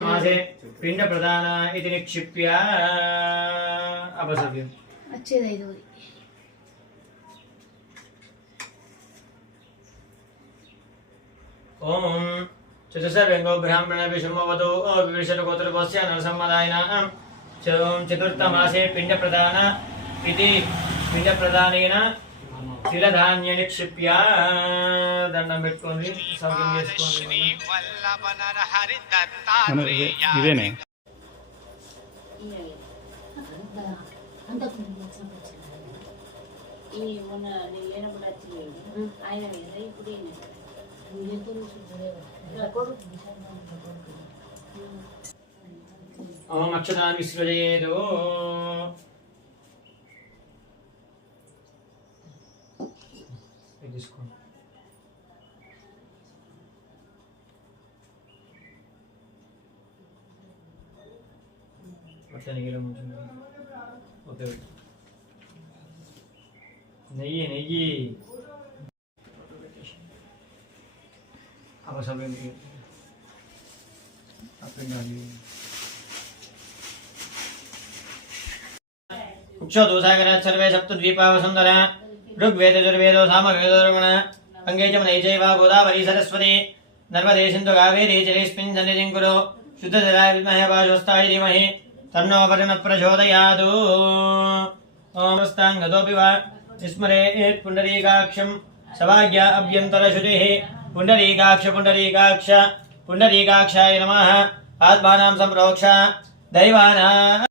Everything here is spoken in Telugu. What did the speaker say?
मासे पिंड प्रदान इति निक्षिप्य अपसव्यम् अच्छेदु ओम चतुर्वेंगो ब्राह्मण विषमवदो विविशतगोत्रपस्य नरसम्मदायिनां चतुर्थमासे पिंड प्रदान इति पिंड प्रदानेन तिलधान्य निक्षिप्य దండం పెట్టుకొని సవ్యం చేసుకోండి ఇదేనే ఓం అక్షరాన్ని సృజయేదు తీసుకోండి అట్లా నీళ్ళు ఓకే నెయ్యి నెయ్యి అవసరం उक्षो सागरात् सर्वे सप्तद्वीपा वसुन्धरा ऋग्वेदजुर्वेदो सामवेदोर्गुण गङ्गे च मनैः चैव गोदावरी सरस्वती नर्मदे सिन्धु कावेरी जलेऽस्मिन् सन्निधिं कुरु शुद्धजलाय विद्महे वायुस्ताय धीमहि तन्नो वरुणः प्रचोदयात् ॐ स्ताङ्गतोऽपि वा विस्मरेत् पुण्डरीकाक्षं सभाग्या अभ्यन्तरशुचिः पुण्डरीकाक्ष पुण्डरीकाक्ष पुण्डरीकाक्षाय नमः आत्मानां सम्प्रोक्ष दैवानां